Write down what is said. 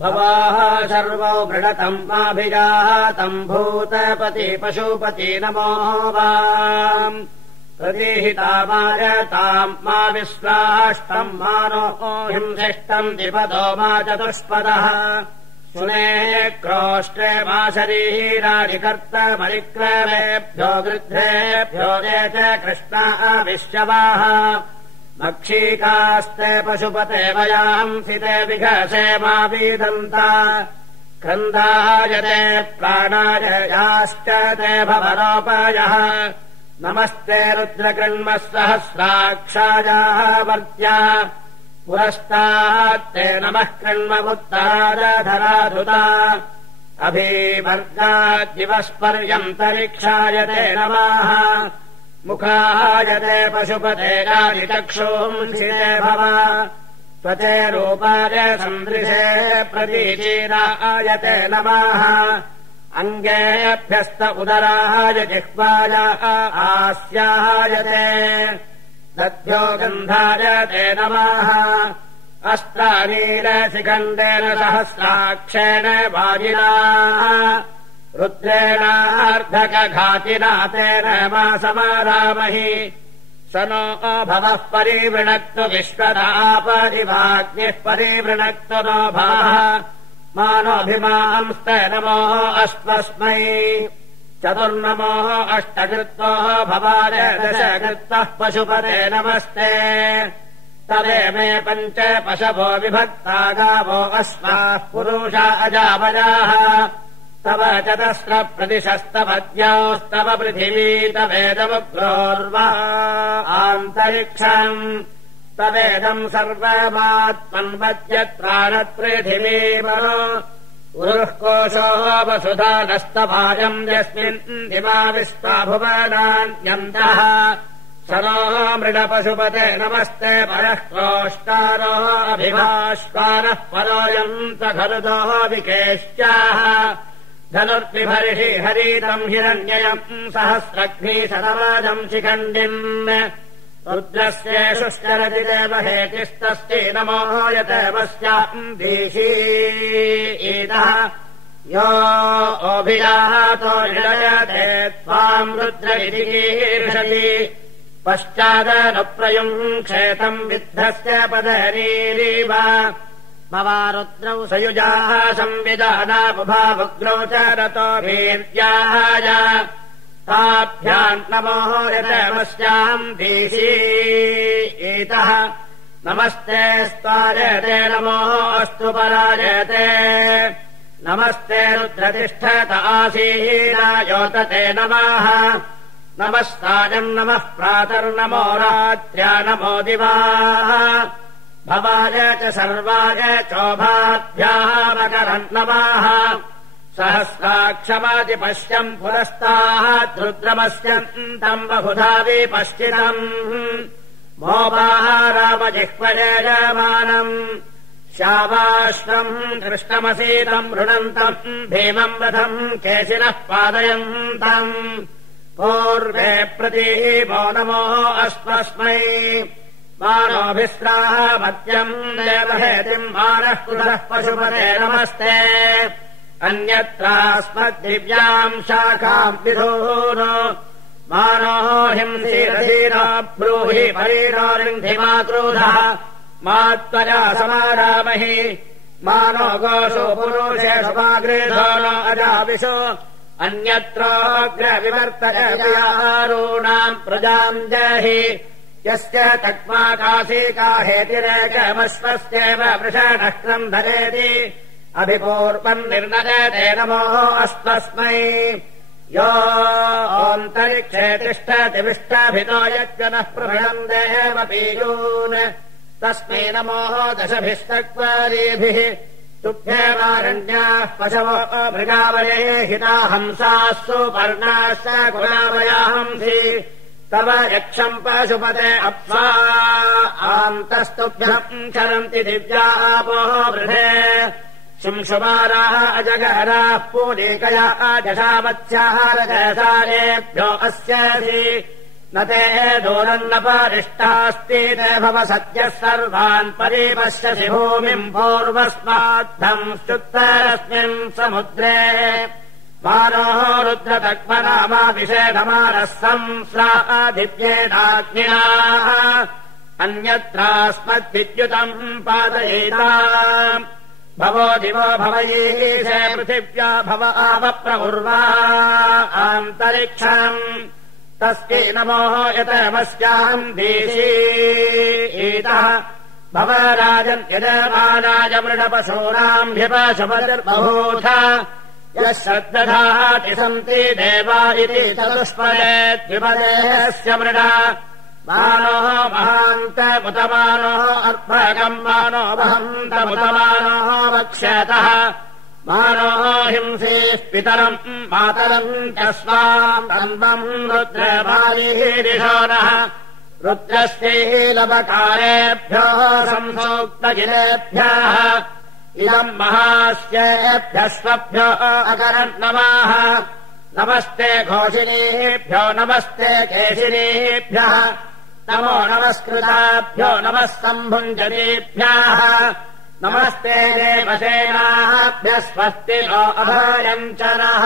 भवाः सर्वौ मृडतम् माभिजातम् भूतपति पशुपति नमो वाम् प्रतीहितामायताम् मा विश्वाष्टम् मानो हिंसिष्टम् द्विपदो मा चतुष्पदः सुनेः क्रोष्टे मा शरीरादिकर्तमरिक्रमेभ्यो गृध्रेभ्यो ये च कृष्णा विश्ववाः मक्षीकास्ते पशुपते वयांसिते विघसे मा वीदन्ता क्रन्दायते प्राणाय याश्च ते भवरोपयः नमस्ते रुद्रकृण्मः सहस्राक्षायाः वर्त्या पुरस्तात्ते नमः कृण्ममुत्तराधराधुता अभिवर्गाद्दिवस्पर्यन्तरिक्षायते नमः मुखायते पशुपते राजिचक्षुंसिते भव त्वचे रूपाय सन्दृशे प्रतीचीरायते नमः अङ्गेभ्यस्त उदराय जिह्वाय आस्यायते दध्यो गन्धायते नमः अस्त्रानीलशिखण्डेन सहस्राक्षेण वाजिना रुद्रेणार्धकघातिना तेन मा समारामहि स नो भवः परिवृणक्तु विश्वदापरिवाग्निः परिवृणक्तु नो भाः मानोऽभिमांस्त नमो अश्वस्मै चतुर्नमो अष्टकृत्तो भवाय दशकृत्तः पशुपते नमस्ते तवे मे पञ्च पशवो विभक्ता गावो अश्वाः पुरुषा अजावजाः तव चतस्र प्रतिशस्तपद्योस्तव पृथिवी तवेदमुग्रोर्वा आन्तरिक्षम् तवेदम् सर्वमात्मन्वद्यत्राणत्पृथिवीवरो उरुः कोशो वसुधा नस्तभाजम् यस्मिन् दिवा विश्वा भुवनान्यन्तः सनो मृडपशुपते नमस्ते परः क्रोष्टारो अभिभाष्वानः परोयन्त खलुदो विकेश्याः धनुर्विभर्षि हरितम् हिरण्ययम् सहस्रग्नि शतराजम् शिखण्डिम् रुद्रस्येषुश्चरति देवहेतिस्तस्यै नमो यतवस्याम् भीषीतः यो अभिजातो हृदयते त्वाम् रुद्र इति कीर्षति पश्चादनुप्रयुम् क्षेतम् विद्धस्य पदरीरीव भवारुद्रौ सयुजाः संविदानाबुभावुग्रौ च रतो वीर्याय ताभ्याम् नमो यतमस्याम् भीषीतः नमस्ते स्त्वायते नमो अस्तु परायते नमस्ते रुद्रतिष्ठत आसीनायोतते नमः नमस्तायम् नमः प्रातर्नमो रात्र्या नमो दिवाः भवाय च सर्वाय चोभाभ्याः मकरम् नमः सहस्राक्षमादिपश्यम् पुरस्ताः रुद्रमस्यन्तम् बहुधा विपश्चितम् मोपाः रामजिह्वयजमानम् श्यावाश्वम् कृष्णमसीतम् ऋणन्तम् भीमम् रथम् केशिनः पादयन्तम् पूर्वे प्रतीमो नमो अश्वस्मै मानोभिस्राः मत्यम् देवहेतिम् मानः कुलः पशुपते नमस्ते अन्यत्रास्मद्दिव्याम् शाखाम् विधूनो मानो हिंसीरधीनो ब्रूहि परीरोरिन्धिमा क्रोधः मा त्वया समारामहि मानो गोषो पुरुषेषु मागृधो नो अजाविषो अन्यत्रोऽग्रविवर्तयारूणाम् प्रजाम् जहि यस्य तक्माकाशीका हेतिरेकमश्वस्येव वृषणः क्रन्धरेति अभिपूर्वम् निर्नयते नमो अश्वस्मै योऽन्तरिक्षे तिष्ठति विष्टाभितो यज्ञनः प्रभृणम् देव पीयून् तस्मै नमो दशभिस्तक्वारीभिः तुभ्येवारण्याः पशवो मृगावये हिता हंसाः सुपर्णाश्च गुणावयाहंसि तव यक्षम् पशुपते अप्सा आन्तस्तुभ्यम् क्षरन्ति दिव्यापो वृधे शुंशुमाराः अजगराः पूलीकया जषावत्स्याः रजसारेभ्यो अस्यासि न ते दूरन्न पारिष्टास्ति ते भव सत्यः सर्वान् परिपश्यसि भूमिम् पूर्वस्माद्धंश्चुत्तरस्मिन् समुद्रे मानोः रुद्रतक्मनामाभिषेधमानः संस्रादित्येनाग्निना अन्यत्रास्मद्विद्युतम् पादयेता भवो दिवो भवयीशे पृथिव्या भव आवप्रकुर्वा आन्तरिक्षम् तस्यै नमो यतमस्याम् देशीतः भव राजन् यजमानाय मृडपशूनाम् ह्यपशुपतिर्बभूथ यः श्रद्दधाति सन्ति देवा इति चतुष्पदेद्विपदेस्य मृडा मानोः महान्तमुतमानोः अर्भगम् मानो वहन्तमुतमानोः वक्ष्यतः मानोः हिंसीः पितरम् मातरम् च स्वाम् अन्वम् रुद्रमालीरिषो नः रुद्रस्यैलवकारेभ्यः संसूक्तगिरेभ्यः इदम् महास्येभ्यः स्वभ्यो अकरन्नमाः नमस्ते घोषिणीभ्यो नमस्ते केशिनीभ्यः नमो नमस्कृताभ्यो नमः सम्भुञ्जनेभ्यः नमस्ते देवसेनाभ्यः स्वस्ति नो अभयञ्चनः।